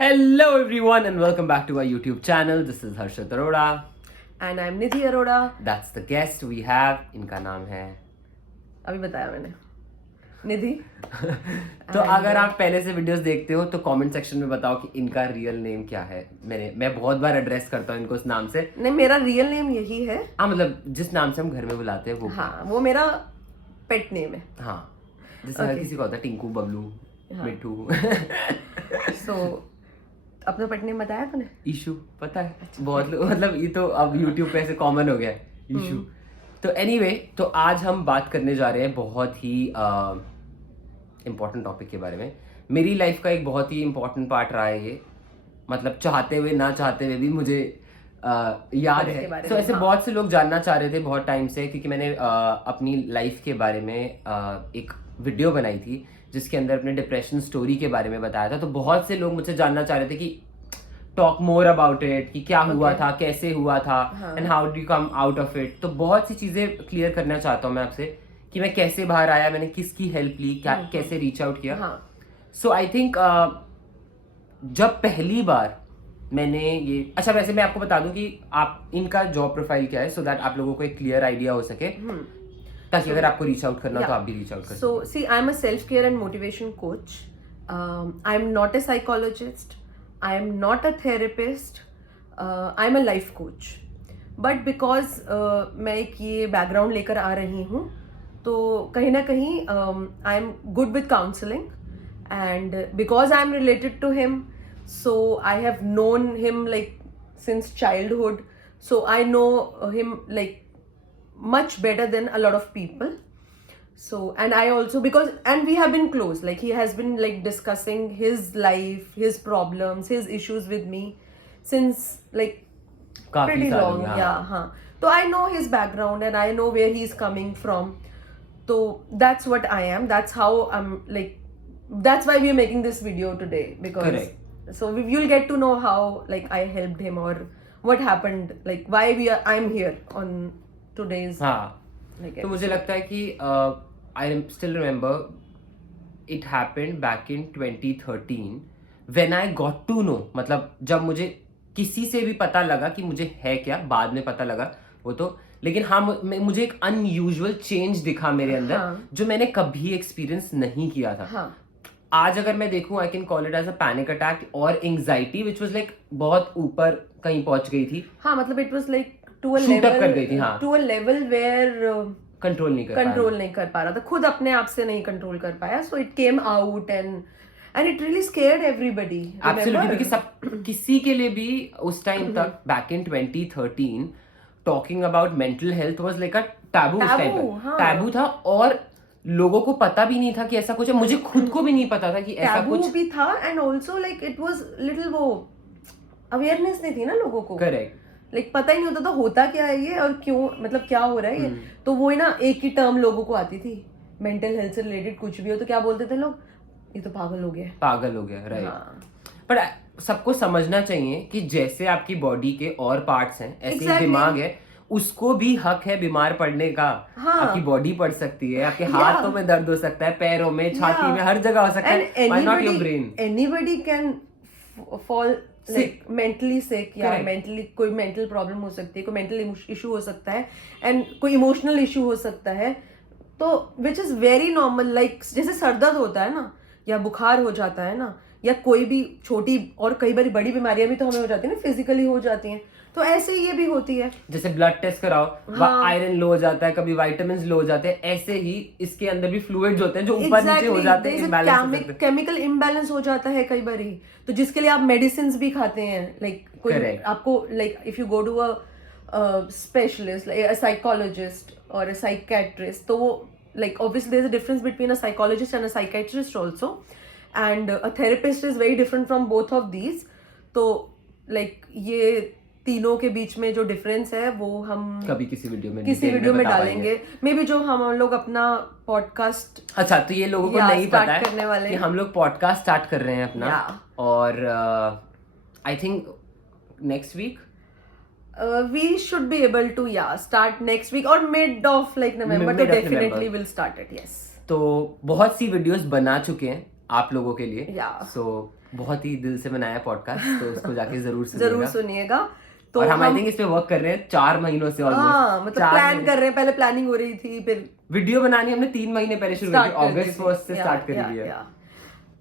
Hello everyone and welcome back to our YouTube channel. This is Harshit Arora. And I'm Nidhi Arora. That's the guest we have. इनका नाम है अभी बताया मैंने निधि. तो अगर आप पहले से वीडियोस देखते हो तो कमेंट सेक्शन में बताओ कि इनका रियल नेम क्या है. मैं बहुत बार एड्रेस करता हूँ इनको उस नाम से. नहीं, मेरा रियल नेम यही है. हाँ, मतलब जिस नाम से हम घर में बुलाते हैं वो. हाँ, वो मेरा पेट नेम है. हाँ, जैसे हर किसी को होता है टिंकू, बबलू, मिट्टू. सो अपना पेट नेम बताया तूने? ईशू. पता है बहुत लोग, मतलब ये तो अब यूट्यूब पे ऐसे कॉमन हो गया है ईशू. तो एनीवे, तो आज हम बात करने जा रहे हैं बहुत ही इम्पोर्टेंट टॉपिक के बारे में. मेरी लाइफ का एक बहुत ही इम्पोर्टेंट पार्ट रहा है ये. मतलब चाहते हुए ना चाहते हुए भी मुझे याद है. तो ऐसे बहुत से लोग जानना चाह रहे थे बहुत टाइम से, क्योंकि मैंने अपनी लाइफ के बारे में एक वीडियो बनाई थी जिसके अंदर अपने डिप्रेशन स्टोरी के बारे में बताया था. तो बहुत से लोग मुझसे जानना चाह रहे थे कि टॉक मोर अबाउट इट, कि क्या हुआ था, कैसे हुआ था, and how do you come out of it. तो बहुत सी चीजें क्लियर करना चाहता हूँ मैं आपसे कि मैं कैसे बाहर आया, मैंने किसकी हेल्प ली, क्या कैसे रीच आउट किया. सो आई थिंक जब पहली बार मैंने ये, अच्छा वैसे मैं आपको बता दूं कि आप इनका जॉब प्रोफाइल क्या है, सो दैट आप लोगों को एक क्लियर आइडिया हो सके, ताकि अगर आपको रीच आउट करना तो आप भी रीच आउट कर. So see, I am a self care and motivation coach. I am not a psychologist, I am not a therapist, I am a life coach. But because मैं एक ये background लेकर आ रही हूँ, तो कहीं ना कहीं I am good with counselling, and because I am related to him, so I have known him like since childhood, so I know him like much better than a lot of people. So, and I also, because, and we have been close, like he has been like discussing his life, his problems, his issues with me since like pretty long. Yeah. So I know his background and I know where he's coming from. So that's what I am, that's how I'm like, that's why we are making this video today, because Correct. So you'll get to know how like I helped him or what happened, like why I'm here on today's. like, तो मुझे लगता है कि I still remember it happened back in 2013 when I got to know, मतलब जब मुझे किसी से भी पता लगा कि मुझे है क्या, बाद में पता लगा वो तो, लेकिन हाँ मुझे एक अनयूजुअल चेंज दिखा मेरे अंदर, जो मैंने कभी एक्सपीरियंस नहीं किया था. आज अगर मैं देखूं, I can call it as a panic attack और एंजाइटी विच वाज लाइक बहुत ऊपर कहीं पहुंच गई थी. हाँ, मतलब it was like to a level where control नहीं कर पा रहा था, खुद अपने आप से नहीं कंट्रोल कर पाया. So it came out and it really scared everybody. Absolutely, क्योंकि सब किसी के लिए भी उस टाइम तक back in 2013 talking about mental health was like a taboo. उस टाइम पर टैबू था और लोगों को पता भी नहीं था कि ऐसा कुछ है. मुझे खुद को भी नहीं पता था कि ऐसा कुछ भी था. And also like it was little, वो अवेयरनेस नहीं थी ना लोगों को. करेक्ट. लाइक पता ही नहीं होता था होता क्या है ये और क्यों, मतलब क्या हो रहा है ये. तो वो ही ना, एक ही टर्म लोगों को आती थी, मेंटल हेल्थ से रिलेटेड कुछ भी हो तो क्या बोलते थे लोग, ये तो पागल हो गया. राइट. पर सबको समझना चाहिए कि जैसे आपकी बॉडी के और पार्ट्स हैं, ऐसे दिमाग है, उसको भी हक है बीमार पड़ने का. आपकी बॉडी पड़ सकती है, आपके हाथों में दर्द हो सकता है, पैरों में, छाती में, हर जगह हो सकता है. Why not your brain? Anybody can fall like mentally sick, या मेंटली कोई मेंटल प्रॉब्लम हो सकती है, कोई मेंटल इशू हो सकता है, एंड कोई इमोशनल इशू हो सकता है. तो which is very normal. Like जैसे सर दर्द होता है ना, या बुखार हो जाता है ना, या कोई भी छोटी और कई बार बड़ी बीमारियां भी तो हमें हो जाती है ना, फिजिकली हो जाती हैं, तो ऐसे ही ये भी होती है. जैसे ब्लड टेस्ट कराओ, आयरन लो हो जाता है, कभी विटामिन्स लो हो जाते हैं, ऐसे ही इसके अंदर भी फ्लूइड्स होते हैं जो ऊपर नीचे हो जाते हैं, केमिकल इम्बैलेंस हो जाता है कई बार ही. तो जिसके लिए आप मेडिसिन भी खाते हैं, लाइक कोई आपको, like if you go to a specialist, like a psychologist और अ साइकियाट्रिस्ट, तो वो like obviously there is a difference between a psychologist and a psychiatrist also, and a therapist is very different from both of these. तो like ये तीनों के बीच में जो difference है वो हम कभी किसी वीडियो में डालेंगे, मे बी जो हम लोग अपना पॉडकास्ट. अच्छा, तो ये लोगों को नहीं पता है कि हम लोग पॉडकास्ट स्टार्ट कर रहे हैं अपना, और I think next week we should be able to start next week or mid of like November, तो definitely we'll start it. Yes. तो बहुत सी वीडियोस बना चुके हैं आप लोगों के लिए। सो बहुत ही दिल से बनाया पॉडकास्ट, तो उसको जाके जरूर सुनिएगा। तो और हम आई थिंक इस पे वर्क कर रहे हैं 4 महीनों से ऑलमोस्ट। मतलब प्लान कर रहे हैं, पहले प्लानिंग हो रही थी, फिर वीडियो बनानी हमने 3 महीने पहले शुरू की थी, अगस्त 1 से स्टार्ट करी है।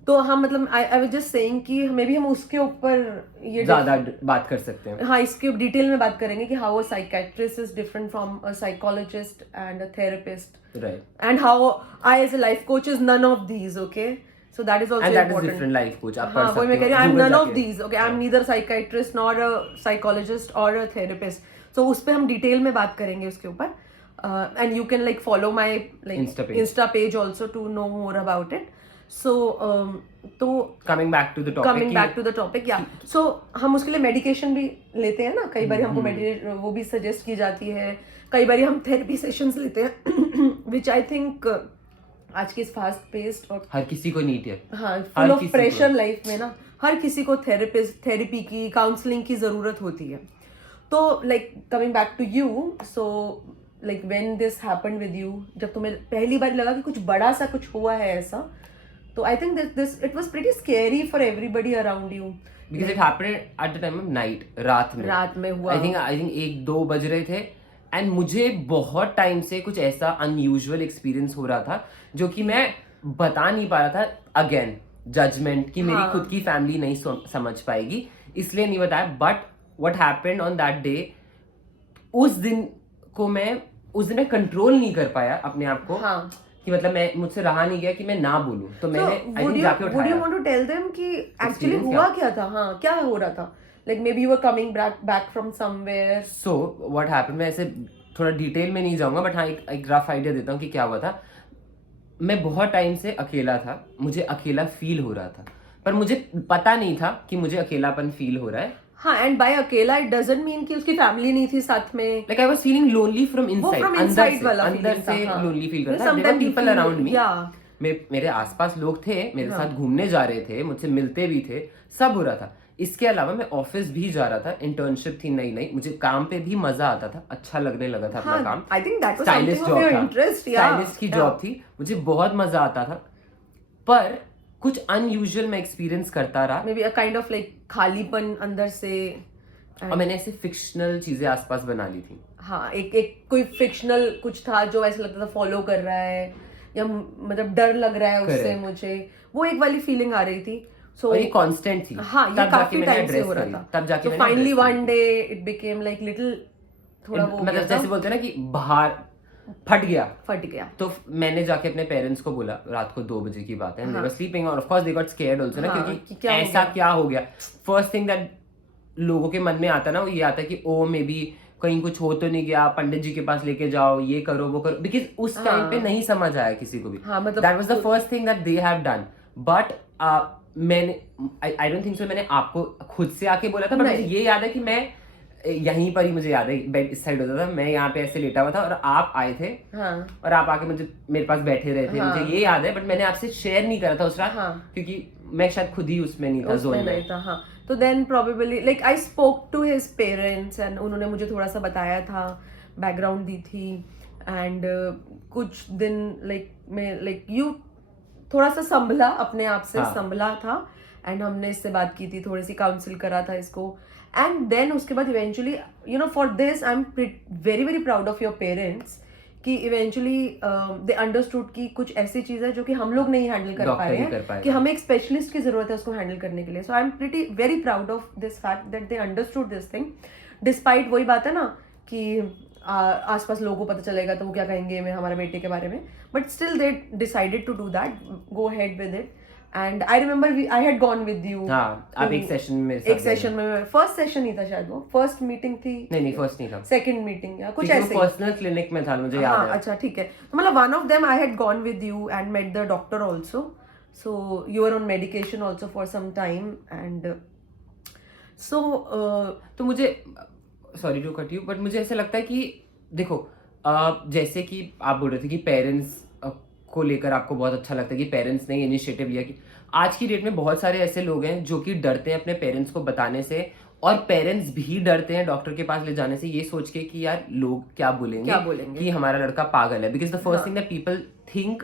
तो हम मतलब आई वाज जस्ट सेइंग कि हमें भी हम उसके ऊपर ये ज्यादा बात कर सकते हैं। हाँ, इसके डिटेल में बात करेंगे कि how a psychiatrist is different from a psychologist and a therapist, right, and how I as a life coach is none of these, okay, so that is also and that important. is different life coach आप हाँ, पढ़ सकते हो, मैं कह रही हूँ I'm Google none of जाके। these, okay, I'm neither psychiatrist nor a psychologist or a therapist, so उस पे हम डिटेल में बात करेंगे उसके ऊपर, and you can like follow my like Insta page also to know more about it. So तो coming back to the topic, yeah, so हम उसके लिए मेडिकेशन भी लेते हैं ना, कई बार हमको वो भी सजेस्ट की जाती है, कई बार हम थेरेपी सेशंस लेते हैं which I think आज की इस फास्ट पेस्ड और हर किसी को नीड है, हाँ, फुल ऑफ प्रेशर लाइफ में ना, हर किसी को थेरेपी की, काउंसलिंग की जरूरत होती है। तो like coming back to you, so like when this happened with you, जब तुम्हें पहली बार लगा कि कुछ बड़ा सा कुछ हुआ है ऐसा, तो I think this it was pretty scary for everybody around you, because it happened at the time of night, रात में हुआ। आई थिंक 1-2 बज रहे थे, एंड मुझे बहुत टाइम से कुछ ऐसा अनयूजुअल एक्सपीरियंस हो रहा था जो कि मैं बता नहीं पा रहा था। अगेन जजमेंट कि मेरी खुद की फैमिली नहीं समझ पाएगी, इसलिए नहीं बताया। But what happened on that day, उस दिन मैं कंट्रोल नहीं कर पाया अपने आप को, कि मतलब मुझसे रहा नहीं गया कि मैं ना बोलूं, तो मैंने आई थिंक जाके उठाया। Would you want to tell them कि एक्चुअली हुआ क्या था? हाँ, क्या हो रहा था? Like maybe you were coming back from somewhere. So what happened, मैं ऐसे थोड़ा डिटेल में नहीं जाऊंगा, बट हाँ एक रफ आइडिया देता हूँ कि क्या हुआ था। मैं बहुत टाइम से अकेला था, मुझे अकेला फील हो रहा था, पर मुझे पता नहीं था कि मुझे अकेलापन फील हो रहा है। हाँ, एंड बाय अकेला इट डजंट मीन कि उसकी फैमिली नहीं थी साथ में। Like I was feeling lonely from inside, अंदर से लोनली फील कर रहा था। There were people around me. मेरे आसपास लोग थे, मेरे साथ घूमने जा रहे थे, मुझसे मिलते भी थे, सब हो रहा था। इसके अलावा मैं ऑफिस भी जा रहा था, इंटर्नशिप थी नई, मुझे काम पे भी मजा आता था, अच्छा लगने लगा था अपना काम। I think that was something of your interest, stylist की जॉब थी, मुझे बहुत मजा आता था, पर कुछ अनयूजुअल मैं एक्सपीरियंस करता रहा। May be a kind of like खालीपन अंदर से, और मैंने ऐसे फिक्शनल चीजें आसपास बना ली थी। हाँ, एक कोई फिक्शनल कुछ था जो ऐसा लगता था फॉलो कर रहा है, या मतलब डर लग रहा है उससे, मुझे वो एक वाली फीलिंग आ रही थी। So, ये कांस्टेंट थी। हाँ, ये काफी टाइम से हो रहा था। तब जाके मैंने finally one day it became like little, थोड़ा वो मतलब जैसे बोलते हैं ना कि बाहर फट गया। तो मैंने जाके अपने पेरेंट्स को बोला, रात को 2 बजे की बात है, they were sleeping और of course they got scared also ना, क्योंकि ऐसा क्या हो गया। फर्स्ट थिंग दैट लोगों के मन में आता ना, वो ये आता है कि ओ मे बी कहीं कुछ हो तो नहीं गया, पंडित जी के पास लेके जाओ, ये करो वो करो, बिकॉज उस टाइम पे नहीं समझ आया किसी को भी। That was the first thing that they have done. But मैंने आई डोंट थिंक सो मैंने आपको खुद से आके बोला था, बट मुझे ये याद है कि मैं यहीं पर ही, मुझे याद है बेड इस साइड होता था, मैं यहाँ पे ऐसे लेटा हुआ था और आप आए थे। और आप आके मेरे पास बैठे रहे थे। मुझे ये याद है, बट मैंने आपसे शेयर नहीं करा था उस रात, क्योंकि मैं शायद खुद ही उसमें नहीं था, जोन में था। हाँ, तो then probably like I spoke to his parents and उन्होंने मुझे थोड़ा सा बताया था, बैकग्राउंड दी थी, एंड कुछ दिन लाइक यू थोड़ा सा संभला, अपने आप से संभला था, एंड हमने इससे बात की थी, थोड़ी सी काउंसिल करा था इसको, एंड देन उसके बाद eventually you know for this I am very very proud of your parents कि इवेंचुअली दे अंडरस्टूड कि कुछ ऐसी चीज़ है जो कि हम लोग नहीं हैंडल कर पा रहे हैं, कि हमें एक स्पेशलिस्ट की जरूरत है उसको हैंडल करने के लिए। So I am pretty very proud of this fact that they understood this thing, despite वही बात है ना कि आसपास लोगों को पता चलेगा तो वो क्या कहेंगे मैं हमारे बेटे के बारे में, but still they decided to do that, go ahead with it. And I remember I had gone with you. आप एक सेशन में फर्स्ट सेशन ही था शायद, वो फर्स्ट मीटिंग थी। नहीं फर्स्ट नहीं था, सेकंड मीटिंग या कुछ ऐसे, पर्सनल क्लिनिक में था, मुझे याद है। अच्छा ठीक है, तो मतलब one of them I had gone with you and met the doctor also, so you are on medication also for some time, and so तो मुझे sorry to cut you, but मुझे ऐसा लगता है कि देखो जैसे कि आप बोल रहे थे कि पेरेंट्स को लेकर आपको बहुत अच्छा लगता है कि पेरेंट्स ने इनिशिएटिव लिया, कि आज की डेट में बहुत सारे ऐसे लोग हैं जो कि डरते हैं अपने पेरेंट्स को बताने से, और पेरेंट्स भी डरते हैं डॉक्टर के पास ले जाने से, ये सोच के कि यार लोग क्या बोलेंगे कि हमारा लड़का पागल है, because the first thing that people think,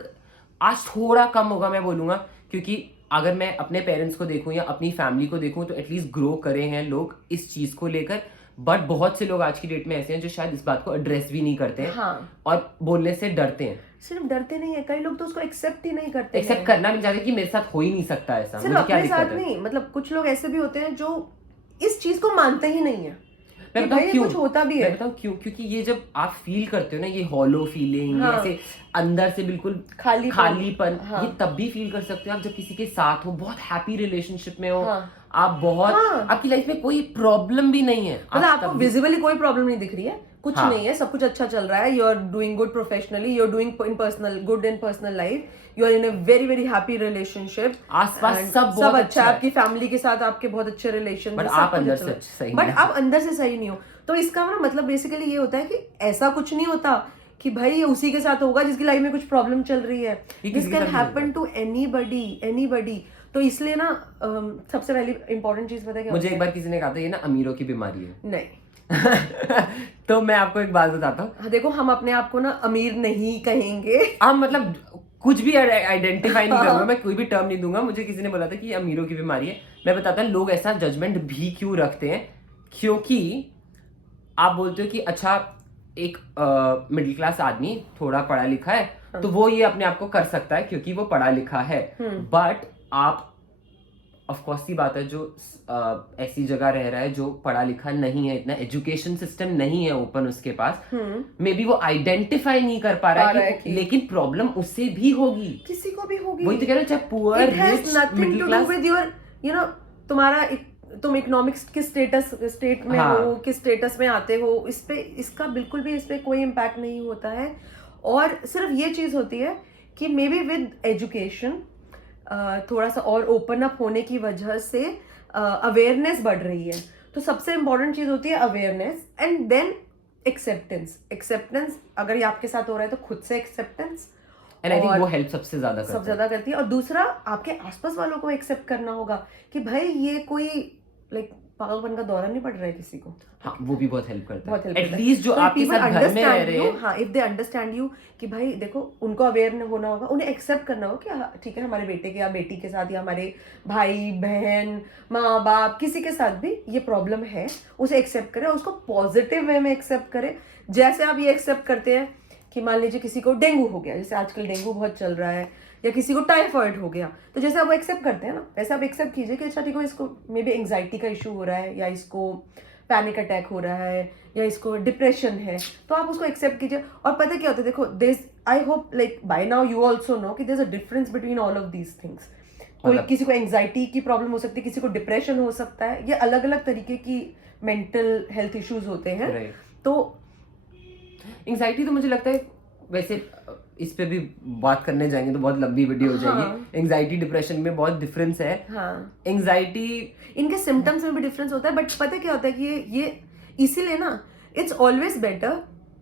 आज थोड़ा कम होगा मैं बोलूंगा, क्योंकि अगर मैं अपने पेरेंट्स को देखूं या अपनी फैमिली को देखूं तो एटलीस्ट ग्रो करे हैं लोग इस चीज को लेकर। बट बहुत से लोग आज की डेट में ऐसे हैं जो शायद इस बात को एड्रेस भी नहीं करते हैं। हाँ। और बोलने से डरते हैं। सिर्फ डरते नहीं है, कई लोग तो उसको एक्सेप्ट ही नहीं करते, एक्सेप्ट करना भी चाहते कि मेरे साथ हो ही नहीं सकता ऐसा, सिर्फ मुझे क्या अपने दिक्कत साथ है। नहीं, मतलब कुछ लोग ऐसे भी होते हैं जो इस चीज को मानते ही नहीं है। मैं कि बताऊं भाई क्यों, कुछ होता भी है। मैं बताऊं क्यों, क्योंकि ये जब आप फील करते हो ना ये हॉलो फीलिंग, हाँ। ऐसे अंदर से बिल्कुल खालीपन, हाँ। ये तब भी फील कर सकते हो आप जब किसी के साथ हो, बहुत हैप्पी रिलेशनशिप में हो। हाँ। आप बहुत आपकी लाइफ में कोई प्रॉब्लम भी नहीं है, मतलब आपको विजिबली कोई प्रॉब्लम नहीं दिख रही है, कुछ हाँ। नहीं है, सब कुछ अच्छा चल रहा है, you are doing good professionally, you are doing in personal good in personal life, you are in a very very happy relationship, आसपास सब बहुत अच्छा है, आपकी फैमिली के साथ आपके बहुत अच्छे रिलेशन, बट आप अंदर से सही बट आप अंदर से सही नहीं हो। तो इसका मतलब बेसिकली ये होता है कि ऐसा कुछ नहीं होता कि भाई ये उसी के साथ होगा जिसकी लाइफ में कुछ प्रॉब्लम चल रही है, this can happen to anybody. तो इसलिए ना सबसे पहली इंपॉर्टेंट चीज पता है क्या मुझे एक बार किसी ने कहा था ये ना अमीरों की बीमारी है। नहीं तो मैं आपको एक बात बताता हूँ। हाँ, देखो हम अपने आप को ना अमीर नहीं कहेंगे, हम मतलब कुछ भी आइडेंटिफाई नहीं करूंगा, मैं कोई भी टर्म नहीं दूंगा। मुझे किसी ने बोला था कि ये अमीरों की बीमारी है। मैं बताता हूँ लोग ऐसा जजमेंट भी क्यों रखते हैं, क्योंकि आप बोलते हो कि अच्छा एक मिडिल क्लास आदमी थोड़ा पढ़ा लिखा है तो वो ये अपने आप को कर सकता है क्योंकि वो पढ़ा लिखा है। बट आप ऑफ कोर्स की बात है जो ऐसी जगह रह रहा है जो पढ़ा लिखा नहीं है, इतना एजुकेशन सिस्टम नहीं है ओपन उसके पास, मे बी वो आइडेंटिफाई नहीं कर पा रहा है कि लेकिन प्रॉब्लम उससे भी होगी, किसी को भी होगी। वही तो कह रहे हो, चाहे poor rich middle class, with your you know तुम्हारा तुम इकोनॉमिक्स किस स्टेट में हाँ। हो, किस स्टेटस में आते हो, इस पे इसका बिल्कुल भी इस पे कोई इम्पैक्ट नहीं होता है। और सिर्फ ये चीज होती है कि मे बी विद एजुकेशन थोड़ा सा और ओपन अप होने की वजह से अवेयरनेस बढ़ रही है। तो सबसे इम्पोर्टेंट चीज होती है अवेयरनेस एंड देन एक्सेप्टेंस। अगर ये आपके साथ हो रहा है तो खुद से एक्सेप्टेंस, एंड आई थिंक वो हेल्प सबसे ज्यादा करती है। और दूसरा आपके आसपास वालों को एक्सेप्ट करना होगा कि भाई ये कोई लाइक पागलपन का दौरा नहीं पड़ रहा है किसी को। हाँ, वो भी बहुत हेल्प करता बहुत है। हेल्प एटलीस्ट जो आपके साथ घर में रह रहे हैं, हाँ, इफ दे अंडरस्टैंड यू कि भाई देखो उनको अवेयर होना होगा, उन्हें एक्सेप्ट करना होगा कि हाँ, ठीक है हमारे बेटे के या बेटी के साथ या हमारे भाई बहन माँ बाप किसी के साथ भी ये प्रॉब्लम है, उसे एक्सेप्ट करें, उसको पॉजिटिव वे में एक्सेप्ट करें। जैसे आप ये एक्सेप्ट करते हैं कि मान लीजिए किसी को डेंगू हो गया, जैसे आजकल डेंगू बहुत चल रहा है, या किसी को टाइफाइड हो गया, तो जैसे आप वो एक्सेप्ट करते हैं ना, वैसे आप एक्सेप्ट कीजिए कि अच्छा ठीक है इसको मे बी एंग्जाइटी का इशू हो रहा है, या इसको पैनिक अटैक हो रहा है, या इसको डिप्रेशन है, तो आप उसको एक्सेप्ट कीजिए। और पता क्या होता है, देखो this I hope like by now you also know कि there is a difference between all of these things. कोई किसी को एंग्जाइटी की प्रॉब्लम हो सकती है, किसी को डिप्रेशन हो सकता है, ये अलग अलग तरीके की मेंटल हेल्थ इश्यूज होते हैं। तो एंग्जाइटी तो मुझे लगता है वैसे इस पे भी बात करने जाएंगे तो बहुत लंबी वीडियो हो जाएगी। एंग्जाइटी डिप्रेशन में बहुत डिफरेंस है। एंग्जाइटी इनके सिम्टम्स में भी डिफरेंस होता है, बट पता क्या होता है कि ये इसीलिए ना it's always better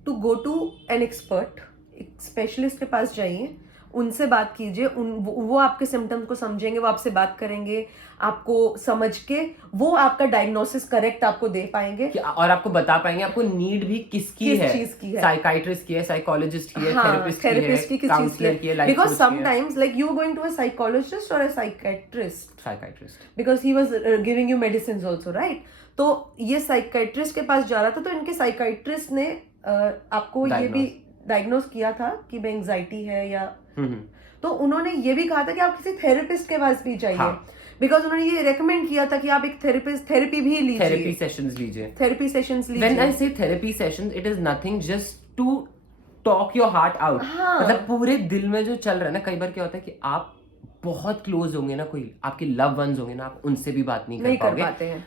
to go to an expert, एक स्पेशलिस्ट के पास जाइए, उनसे बात कीजिए, वो आपके सिम्टम्स को समझेंगे, वो आपसे बात करेंगे, आपको समझ के वो आपका डायग्नोसिस करेक्ट आपको दे पाएंगे और आपको बता पाएंगे आपको नीड भी किस चीज की है, साइकाइट्रिस्ट की है, साइकोलॉजिस्ट की है, थेरेपिस्ट की, काउंसलर की है, because sometimes like you going to a psychologist और a psychiatrist because he was giving you medicine also, right? तो ये साइकाइट्रिस्ट के पास जा रहा था, तो इनके साइकाइट्रिस्ट ने आपको ये भी डायग्नोस किया था कि एंग्जाइटी है, या तो उन्होंने ये भी कहा था कि आप किसी थेरेपिस्ट के पास भी जाइए, बिकॉज उन्होंने ये रेकमेंड किया था कि आप एक थेरेपी भी लीजिए, थेरेपी सेशंस लीजिए। When I say therapy sessions, it is nothing just to talk your heart out. मतलब पूरे दिल में जो चल रहा है ना, कई बार क्या होता है कि आप बहुत क्लोज होंगे ना, कोई आपके लव वंस होंगे ना, आप उनसे भी बात नहीं कर पाते हैं।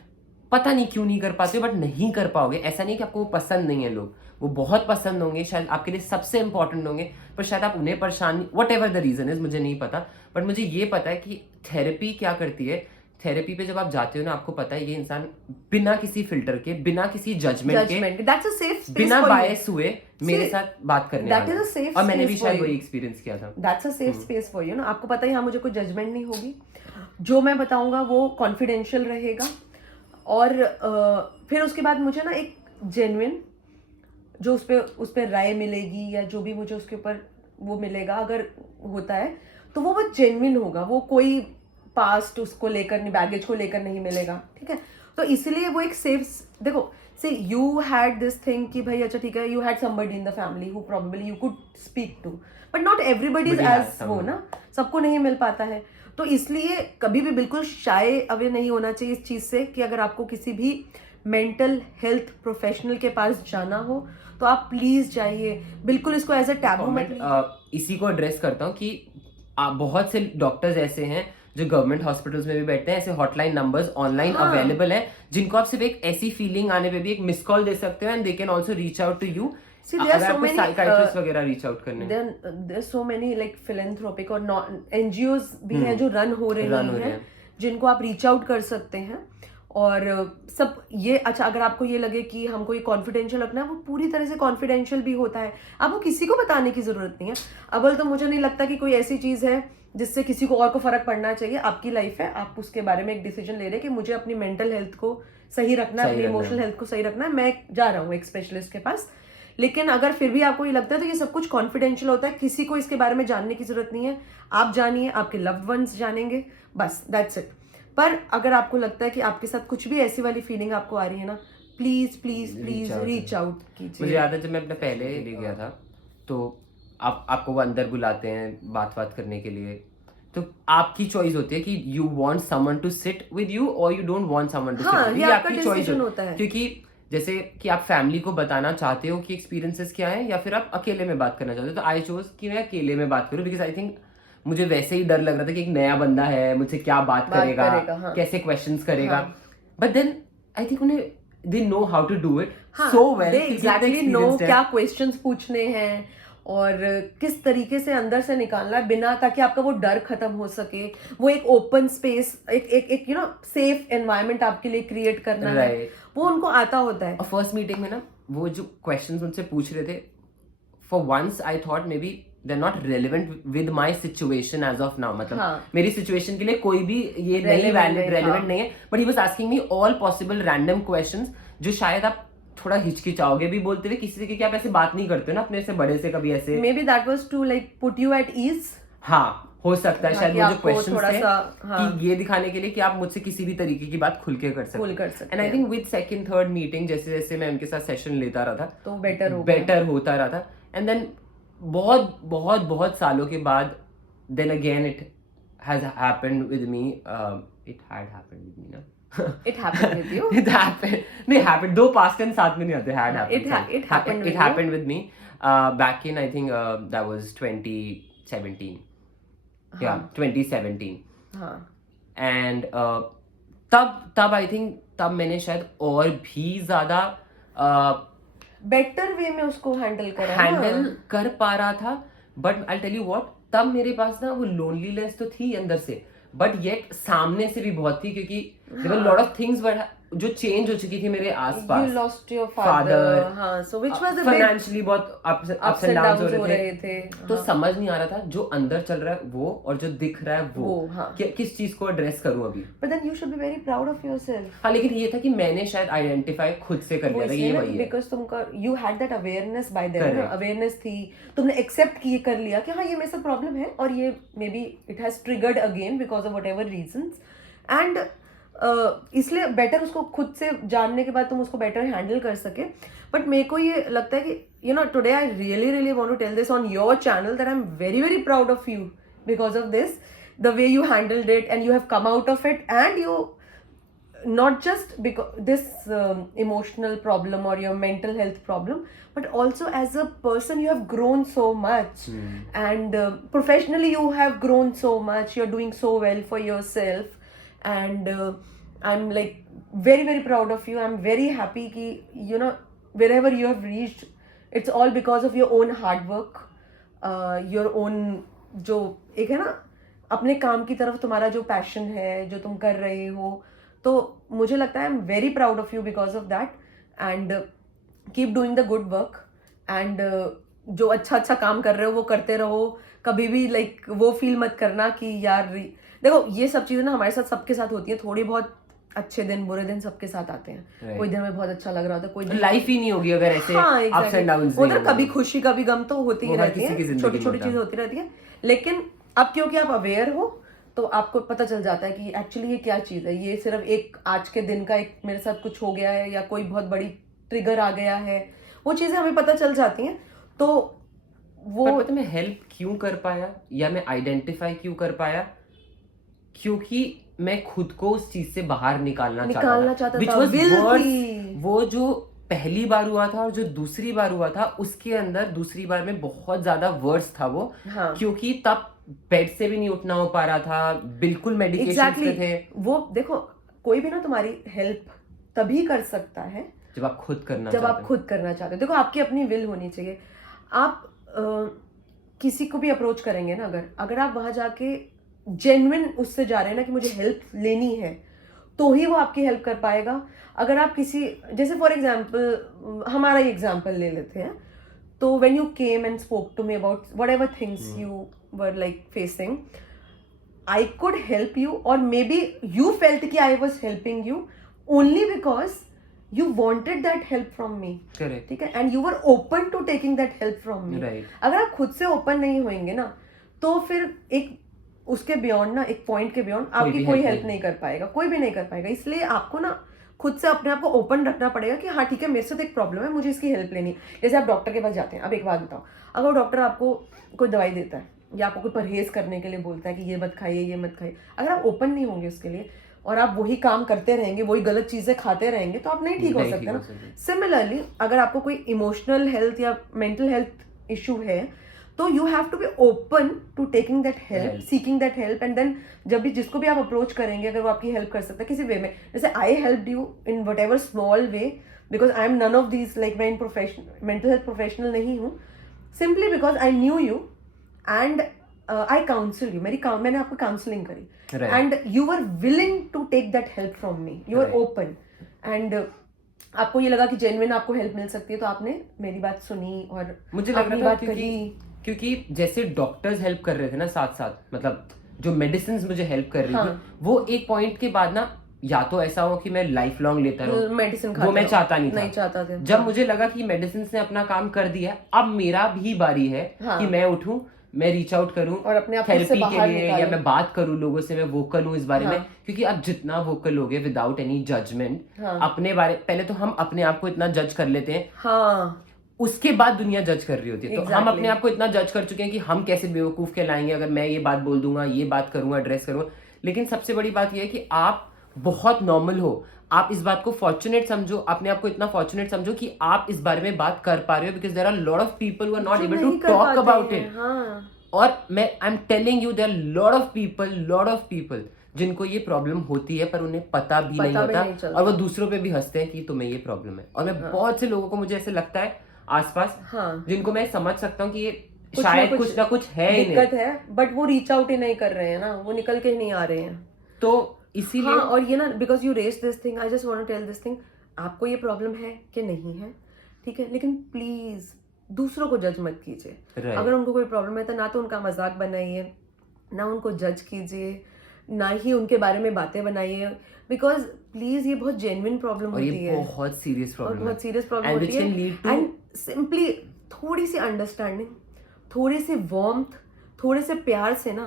पता नहीं क्यों नहीं कर पाते, बट नहीं कर पाओगे। ऐसा नहीं कि आपको वो पसंद नहीं है, लोग वो बहुत पसंद होंगे, शायद आपके लिए सबसे इंपॉर्टेंट होंगे, पर शायद आप उन्हें परेशान, whatever the reason is, मुझे नहीं पता। बट मुझे ये पता है कि थेरेपी क्या करती है। थेरेपी पे जब आप जाते हो ना, आपको पता है ये इंसान बिना किसी फिल्टर के, बिना किसी जजमेंट के, बिना बायस हुए मेरे साथ बात करने वाला है। और मैंने भी शायद वही एक्सपीरियंस किया था। That's a safe space for you ना। आपको पता है यहाँ मुझे कोई जजमेंट नहीं होगी, जो मैं बताऊंगा वो कॉन्फिडेंशियल रहेगा, और फिर उसके बाद मुझे ना एक जेन्युइन जो उस पर राय मिलेगी, या जो भी मुझे उसके ऊपर वो मिलेगा अगर होता है, तो वो बहुत जेन्युइन होगा, वो कोई पास्ट उसको लेकर नहीं, बैगेज को लेकर नहीं मिलेगा, ठीक है। तो इसलिए वो एक सेफ, देखो से यू हैड दिस थिंग कि भाई अच्छा ठीक है, you had somebody in the family who probably you could speak to, but not everybody is as वो ना, सबको नहीं मिल पाता है। तो इसलिए कभी भी बिल्कुल शाय अवेयर नहीं होना चाहिए इस चीज़ से कि अगर आपको किसी भी मेंटल हेल्थ प्रोफेशनल के पास जाना हो तो आप प्लीज जाइए, बिल्कुल इसको एज अ टैबू मत लीजिए। इसी को एड्रेस करता हूँ कि बहुत से डॉक्टर्स ऐसे हैं जो गवर्नमेंट हॉस्पिटल्स में भी बैठते हैं, ऐसे हॉटलाइन नंबर्स ऑनलाइन अवेलेबल है जिनको आप सिर्फ एक ऐसी फीलिंग आने पे भी एक मिस कॉल दे सकते हो and they can also reach out to you. See, there are so many psychiatrist वगैरह रीच आउट करने, there are so many like philanthropic और NGOs भी हैं जो रन हो रही हैं जिनको आप रीच आउट कर सकते हैं। और सब ये अच्छा, अगर आपको ये लगे कि हमको ये कॉन्फिडेंशियल रखना है, वो पूरी तरह से कॉन्फिडेंशियल भी होता है, आपको किसी को बताने की जरूरत नहीं है। अव्वल तो मुझे नहीं लगता कि कोई ऐसी चीज है जिससे किसी को और को फर्क पड़ना चाहिए। आपकी लाइफ है, आप उसके बारे में एक डिसीजन ले रहे हैं कि मुझे अपनी मेंटल हेल्थ को सही रखना है, अपनी इमोशनल हेल्थ को सही रखना है, मैं जा रहा हूँ एक स्पेशलिस्ट के पास। लेकिन अगर फिर भी आपको ये लगता है तो ये सब कुछ कॉन्फिडेंशियल होता है, किसी को इसके बारे में जानने की जरूरत नहीं है। आप जानिए, आपके लव्ड वंस जानेंगे, बस दैट्स इट। पर अगर आपको लगता है कि आपके साथ कुछ भी ऐसी वाली फीलिंग आपको आ रही है ना, please please please reach out कीजिए। मुझे याद है जब मैं अपने पहले ले गया था तो आपको वो अंदर बुलाते हैं बात करने के लिए, तो आपकी चॉइस होती है कि you want someone to sit with you और you don't want someone to sit with you. आपकी चॉइस होता है, क्योंकि जैसे कि आप फैमिली को बताना चाहते हो कि एक्सपीरियंसेस क्या है या फिर आप अकेले में बात करना चाहते हो। तो आई चोज कि मैं अकेले में बात करूं बिकॉज आई थिंक मुझे वैसे ही डर लग रहा था कि एक नया बंदा है, मुझसे क्या बात करेगा, हाँ। कैसे क्वेश्चंस करेगा। बट देन आई थिंक उन्हें they know how to do it so well, they exactly know क्या क्वेश्चंस पूछने हैं और किस तरीके से अंदर से निकालना है बिना, ताकि आपका वो डर खत्म हो सके। वो एक ओपन स्पेस, एक यू नो सेफ एनवायरनमेंट आपके लिए क्रिएट करना है, वो उनको आता होता है। और फर्स्ट मीटिंग में ना वो जो क्वेश्चंस उनसे पूछ रहे थे, for once I thought maybe they are not relevant with my situation as of now. मतलब मेरी सिचुएशन के लिए कोई भी ये नहीं रेलेवेंट नहीं है, but he was asking me all possible random questions जो शायद आप थोड़ा हिचकिचाओगे भी बोलते हुए किसी से, क्योंकि आप ऐसे बात नहीं करते हो ना अपने से बड़े से कभी ऐसे। Maybe that was to like put you at ease. हाँ, हो सकता है शायद वो जो क्वेश्चन है कि ये दिखाने के लिए कि आप मुझसे किसी भी तरीके की बात खुल के कर सकते हैं। And I think with second third meeting जैसे जैसे मैं उनके साथ सेशन लेता रहा था तो बेटर होता रहा था। एंड देन बहुत बहुत बहुत सालों के बाद then again it has happened with me, it had happened with me ना it happened with you. It happened. नहीं, happened. दो past tense साथ में नहीं आते. Had happened. It happened with me. Back in I think that was 2017. Yeah, 2017. हाँ. And तब I think तब मैंने शायद और भी ज़्यादा बेटर वे में उसको हैंडल कर पा रहा था। But I'll tell you what, तब मेरे पास ना वो लोनलीनेस तो थी अंदर से, बट येट सामने से भी बहुत थी, क्योंकि there were a lot of things जो चेंज हो चुकी थी मेरे आसपास। You lost your father, हाँ, so which was a financially बहुत ups and downs हो रहे थे। तो हाँ। समझ नहीं आ रहा था जो अंदर चल रहा है वो और जो दिख रहा है वो हाँ। किस चीज को एड्रेस करूं अभी। But then you should be very proud of yourself। हाँ, लेकिन ये था कि मैंने शायद आइडेंटिफाई खुद से कर लिया था, ये वही है। Because तुमका you had that awareness by then, awareness थी, तुमने एक्सेप्ट किए कर लिया कि हाँ ये मेरे साथ प्रॉब्लम है और ये may be it has triggered again because of whatever reasons. And इसलिए बेटर उसको खुद से जानने के बाद तुम उसको बेटर हैंडल कर सके। बट मेरे को ये लगता है कि you know today I really want to tell this on your channel that I am very proud of you because of this, the way you handled it and you have come out of it and you not just because this emotional problem or your mental health problem, but also as a person you have grown so much and professionally you have grown so much, you're doing so well for yourself and I'm like very proud of you. I'm very happy ki you know wherever you have reached, it's all because of your own hard work, your own जो एक है ना अपने काम की तरफ तुम्हारा जो पैशन है जो तुम कर रहे हो, तो मुझे लगता है आई am very proud of you because of that and keep doing the good work and जो अच्छा काम कर रहे हो वो करते रहो। कभी भी लाइक वो फील मत करना कि यार देखो ये सब चीज़ें ना हमारे साथ सबके साथ होती है, थोड़ी बहुत अच्छे दिन बुरे दिन सबके साथ आते हैं। कोई दिन में बहुत अच्छा लग रहा होता है, कोई दिन लाइफ ही नहीं होगी अगर ऐसे अप्स एंड डाउन्स नहीं होगा। कभी खुशी कभी गम तो होती ही रहती है, छोटी छोटी चीजें होती रहती है, लेकिन अब क्योंकि आप अवेयर हो तो आपको पता चल जाता है कि एक्चुअली ये क्या चीज़ है, ये सिर्फ एक आज के दिन का एक मेरे साथ कुछ हो गया है या कोई बहुत बड़ी ट्रिगर आ गया है, वो चीज़ें हमें पता चल जाती हैं। तो वो पर पता मैं हेल्प क्यों कर पाया या मैं आइडेंटिफाई क्यों कर पाया, क्योंकि मैं खुद को उस चीज से बाहर निकालना चाहता था, which was will worse। थी। वो जो पहली बार हुआ था और जो दूसरी बार हुआ था, उसके अंदर दूसरी बार में बहुत ज्यादा वर्स था वो। हाँ। क्योंकि तब बेड से भी नहीं उठना हो पा रहा था, बिल्कुल मेडिकेशन पे थे। वो देखो, कोई भी ना तुम्हारी हेल्प तभी कर सकता है जब आप खुद करना चाहते हो। देखो, आपकी अपनी विल होनी चाहिए। आप किसी को भी अप्रोच करेंगे ना, अगर आप वहां जाके जेन्युइन उससे जा रहे हैं ना कि मुझे हेल्प लेनी है, तो ही वो आपकी हेल्प कर पाएगा। अगर आप किसी, जैसे फॉर एग्जाम्पल हमारा ही एग्जाम्पल ले लेते हैं, तो when you came and spoke to me about whatever things you were like facing, I could help you, or maybe you felt कि I was helping you only because you wanted that help from me. Correct. ठीक है, and you were open to taking that help from me. Right. अगर आप खुद से open नहीं होंगे ना, तो फिर एक उसके बियॉन्ड ना, एक पॉइंट के बियॉन्ड आपकी कोई हेल्प नहीं कर पाएगा, कोई भी नहीं कर पाएगा। इसलिए आपको ना खुद से अपने आप को ओपन रखना पड़ेगा कि हाँ ठीक है, मेरे से तो एक प्रॉब्लम है, मुझे इसकी हेल्प लेनी। जैसे आप डॉक्टर के पास जाते हैं, अब एक बात बताओ, अगर डॉक्टर आपको कोई दवाई देता है या आपको कोई परहेज करने के लिए बोलता है कि ये मत खाइए, ये मत खाइए, अगर आप ओपन नहीं होंगे उसके लिए और आप वही काम करते रहेंगे, वही गलत चीजें खाते रहेंगे, तो आप नहीं ठीक हो सकते ना। सिमिलरली अगर आपको कोई इमोशनल हेल्थ या मेंटल हेल्थ इशू है, तो you have to be open to taking that help, seeking that help, and then जब भी जिसको भी आप अप्रोच करेंगे, अगर वो आपकी हेल्प कर सकता है किसी वे में, जैसे I help you in whatever small way, because I am none of these, like मैं मेंटल हेल्थ प्रोफेशनल नहीं हूँ, simply because I knew you and I counsel you, मैंने आपको काउंसलिंग करी, and you are willing to take that help from me, you are open, and आपको ये लगा कि जेन्युइन आपको हेल्प मिल सकती है, तो आपने मेरी बात सुनी और मुझे लग रहा था क्योंकि जैसे डॉक्टर्स हेल्प कर रहे थे ना साथ साथ, मतलब जो मेडिसिन मुझे हेल्प कर रही थी, वो एक पॉइंट के बाद ना, या तो ऐसा हो कि मैं लाइफ लॉन्ग लेता रहूं, मेडिसिन वो मैं चाहता नहीं चाहता था। जब मुझे लगा कि मेडिसिन ने अपना काम कर दिया, अब मेरा भी बारी है कि मैं उठूं, मैं रीच आउट करूं और अपने आप थेरेपी के लिए, या मैं बात करूं लोगों से, मैं वोकल हूं इस बारे में। क्योंकि आप जितना वोकल होगे विदाउट एनी जजमेंट अपने बारे, पहले तो हम अपने आप को इतना जज कर लेते हैं, उसके बाद दुनिया जज कर रही होती है। तो हम अपने आप को इतना जज कर चुके हैं कि हम कैसे बेवकूफ कहलाएंगे अगर मैं ये बात बोल दूंगा, ये बात करूंगा, एड्रेस करूंगा। लेकिन सबसे बड़ी बात यह है कि आप बहुत नॉर्मल हो, आप इस बात को फॉर्चुनेट समझो, अपने आप को इतना फॉर्चुनेट समझो कि आप इस बारे में बात कर पा रहे हो, because there are lot of people who are not able to talk about it. और मैं I am telling you, there are lot of people जिनको ये प्रॉब्लम होती है, पर उन्हें पता भी नहीं होता, और वो दूसरों पे भी हंसते हैं कि तुम्हें ये प्रॉब्लम है। और मैं बहुत से लोगों को, मुझे ऐसे लगता है आसपास, जिनको मैं समझ सकता हूँ कि ये शायद कुछ ना कुछ है, दिक्कत है, बट वो रीच आउट ही नहीं कर रहे हैं ना, वो निकल के ही नहीं आ रहे हैं। तो इसीलिए और ये ना, because you raise this thing, I just want to tell this thing, आपको ये प्रॉब्लम है कि नहीं है, ठीक है, लेकिन प्लीज दूसरों को जज मत कीजिए। अगर उनको कोई प्रॉब्लम है तो ना तो उनका मजाक बनाइए, ना उनको जज कीजिए, ना ही उनके बारे में बातें बनाइए, बिकॉज प्लीज ये बहुत जेन्युइन प्रॉब्लम होती है, बहुत सीरियस प्रॉब्लम होती है। एंड सिंपली थोड़ी सी अंडरस्टैंडिंग, थोड़ी सी वार्मथ, थोड़े से प्यार से ना,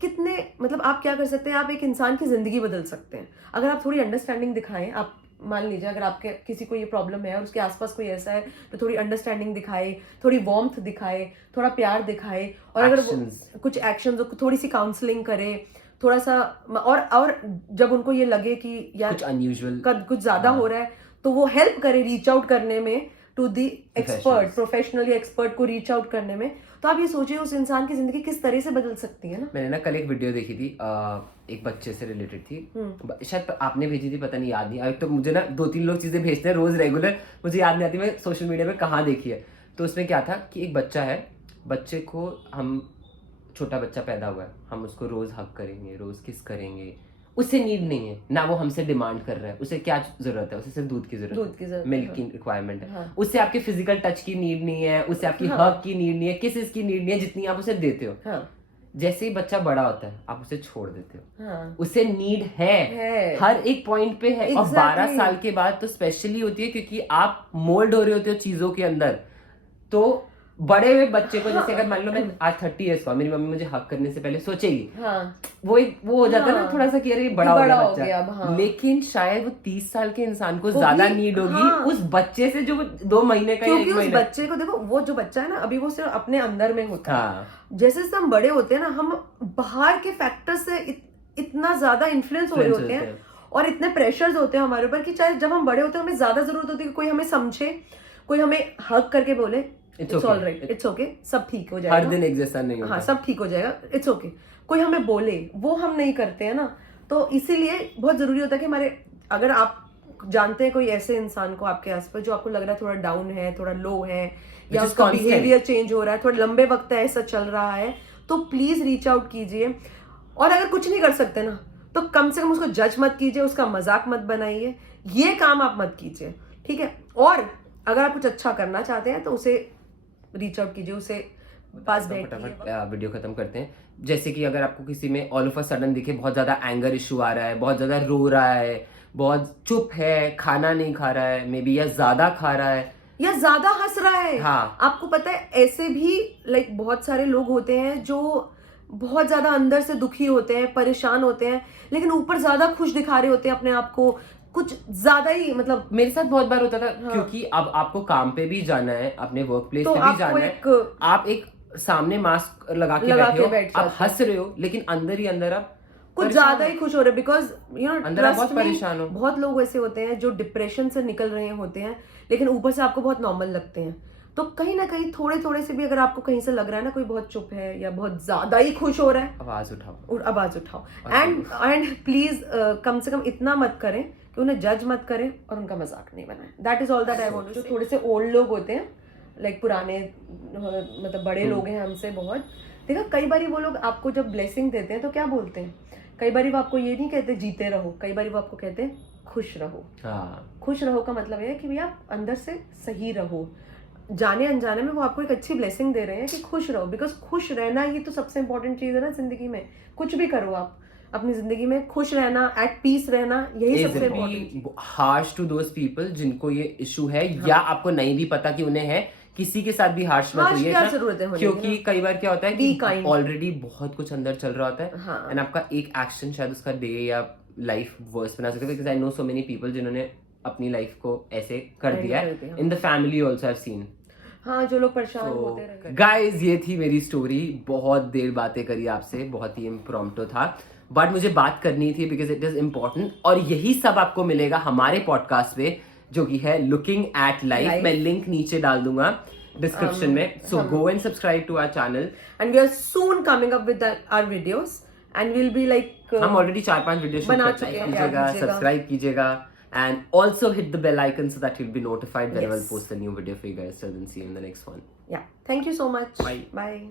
कितने, मतलब आप क्या कर सकते हैं, आप एक इंसान की जिंदगी बदल सकते हैं। अगर आप थोड़ी अंडरस्टैंडिंग दिखाएं, आप मान लीजिए अगर आपके किसी को ये प्रॉब्लम है और उसके आसपास कोई ऐसा है, तो थोड़ी अंडरस्टैंडिंग दिखाए, थोड़ी वार्मथ दिखाए, थोड़ा प्यार दिखाए, और अगर कुछ एक्शंस, थोड़ी सी काउंसलिंग करे, थोड़ा सा, और जब उनको ये लगे कि यार कुछ अनयूजुअल, कुछ ज्यादा हो रहा है, तो वो हेल्प करे रीच आउट करने में टू दी एक्सपर्ट, प्रोफेशनल या एक्सपर्ट को रीच आउट करने में। तो आप ये सोचिए उस इंसान की जिंदगी किस तरह से बदल सकती है ना। मैंने ना कल एक वीडियो देखी थी, एक बच्चे से रिलेटेड थी, शायद आपने भेजी थी, पता नहीं, याद नहीं। अब तो मुझे ना 2-3 लोग चीजें भेजते हैं रोज रेगुलर, मुझे याद नहीं आती मैं सोशल मीडिया में कहाँ देखी है। तो उसमें क्या था कि एक बच्चा है, बच्चे को हम, छोटा बच्चा पैदा हुआ है, हम उसको रोज हग करेंगे, रोज किस करेंगे, उससे नीड नहीं है ना, वो हमसे डिमांड कर रहा है, उसे क्या जरूरत है, उसे सिर्फ दूध की जरूरत, मिल्क की रिक्वायरमेंट है, उससे आपके फिजिकल टच की नीड नहीं है, उससे आपकी हग की नीड नहीं है, किसेस की नीड नहीं है, जितनी आप उसे देते हो। जैसे ही बच्चा बड़ा होता है आप उसे छोड़ देते हो, उसे नीड है हर एक पॉइंट पे है। और 12 साल के बाद तो स्पेशली होती है, क्योंकि आप मोल्ड हो रहे होते हो चीजों के अंदर, तो बड़े हुए बच्चे को जैसे अगर मान लो मैं आज 30 इयर्स का, मेरी मम्मी मुझे हक करने से पहले सोचेगी, हाँ, वो हो जाता है ना थोड़ा सा कि अरे बड़ा हो गया बच्चा, अब, हाँ। लेकिन शायद वो 30 साल के इंसान को ज्यादा नीड होगी उस बच्चे से जो 2 महीने का, क्योंकि उस बच्चे को देखो, वो जो बच्चा है ना अभी वो सिर्फ अपने अंदर में होता है। जैसे हम बड़े होते हैं ना, हम बाहर के फैक्टर से इतना ज्यादा इन्फ्लुएंस हो रहे होते हैं और इतने प्रेशर्स होते हैं हमारे ऊपर कि चाहे जब हम बड़े होते हैं हमें ज्यादा जरूरत होती है कि कोई हमें समझे, कोई हमें हक करके बोले इट्स ऑलराइट, इट्स ओके, सब ठीक हो जाएगा। हर दिन एक जैसा नहीं होता। हाँ, सब ठीक हो जाएगा, इट्स ओके। कोई हमें बोले, वो हम नहीं करते हैं ना, तो इसीलिए बहुत जरूरी होता है कि हमारे, अगर आप जानते हैं कोई ऐसे इंसान को आपके आसपास जो आपको लग रहा है थोड़ा डाउन है, थोड़ा लो है, या उसका बिहेवियर चेंज हो रहा है, थोड़ा लंबे वक्त ऐसा चल रहा है, तो प्लीज रीच आउट कीजिए। और अगर कुछ नहीं कर सकते ना, तो कम से कम उसको जज मत कीजिए, उसका मजाक मत बनाइए, ये काम आप मत कीजिए, ठीक है। और अगर आप कुछ अच्छा करना चाहते हैं तो उसे रीच आउट कीजिए, उसे पास फटाफट वीडियो खत्म करते हैं। जैसे कि अगर आपको किसी में ऑल ऑफ अ सडन दिखे बहुत ज्यादा एंगर इशू आ रहा है, बहुत ज्यादा रो रहा है, बहुत चुप है, खाना नहीं खा रहा है मे बी, या ज्यादा खा रहा है, या ज्यादा हंस रहा है, हाँ, आपको पता है ऐसे भी लाइक बहुत सारे लोग होते हैं जो बहुत ज्यादा अंदर से दुखी होते हैं, परेशान होते हैं, लेकिन ऊपर ज्यादा खुश दिखा रहे होते हैं अपने आप को, कुछ ज्यादा ही, मतलब मेरे साथ बहुत बार होता था। हाँ। क्योंकि अब आपको काम पे भी जाना है, अपने वर्क प्लेस पे भी जाना है, आप एक सामने मास्क लगा के बैठे हो, आप हंस रहे हो, लेकिन अंदर ही अंदर आप कुछ ज्यादा ही खुश हो रहे हो, बिकॉज यू नो अंदर आप बहुत परेशान हो। बहुत लोग ऐसे होते हैं जो डिप्रेशन से निकल रहे होते हैं, लेकिन ऊपर से आपको बहुत नॉर्मल लगते हैं। तो कहीं ना कहीं थोड़े थोड़े से भी अगर आपको कहीं से लग रहा है ना कोई बहुत चुप है या बहुत ज्यादा ही खुश हो रहा है, आवाज उठाओ एंड प्लीज कम से कम इतना मत करें कि उन्हें जज मत करें और उनका मजाक नहीं बनाएं। That is all that I want to say. थोड़े से ओल्ड लोग होते हैं, लाइक पुराने, मतलब बड़े लोग हैं हमसे बहुत, देखा कई बार वो लोग आपको जब ब्लेसिंग देते हैं तो क्या बोलते हैं, कई बार वो आपको ये नहीं कहते जीते रहो, कई बार वो आपको कहते हैं खुश रहो। खुश रहो का मतलब है कि भैया आप अंदर से सही रहो, जाने अनजाने में वो आपको एक अच्छी ब्लेसिंग दे रहे हैं कि खुश रहो, बिकॉज खुश रहना ही तो सबसे इंपॉर्टेंट चीज है ना जिंदगी में। कुछ भी करो आप अपनी जिंदगी में, खुश रहना, एट पीस रहना, यही सबसे important. Harsh to those people जिनको ये इशू है, या आपको नहीं भी पता कि उन्हें है, किसी के साथ भी हार्श मत होइए, क्या जरूरत है, क्योंकि कई बार क्या होता है कि ऑलरेडी बहुत कुछ अंदर चल रहा होता है, एंड आपका एक एक्शन शायद उसका डे या लाइफ वर्स बना सकते हैं। Because I know so many people जिन्होंने अपनी लाइफ को ऐसे कर दिया है, इन the family also I have seen. हाँ, जो लोग परेशान होते रहे। गाइज, ये थी मेरी स्टोरी। बहुत देर बातें करी आपसे, बहुत ही इम्प्रॉम्प्टू था, बट मुझे बात करनी थी बिकॉज इट इज इम्पोर्टेंट। और यही सब आपको मिलेगा हमारे पॉडकास्ट पे, जो कि है लुकिंग एट लाइफ। मैं लिंक नीचे डाल दूंगा डिस्क्रिप्शन में, so go and subscribe to our channel, and we are soon coming up with our videos, and we will be like, हम ऑलरेडी 4-5 वीडियो बना चुके हैं। सब्सक्राइब कीजिएगा and also hit the bell icon so that you'll be notified whenever I post a new video for you guys. Till then, see you in the next one. Yeah, thank you so much. Bye. Bye.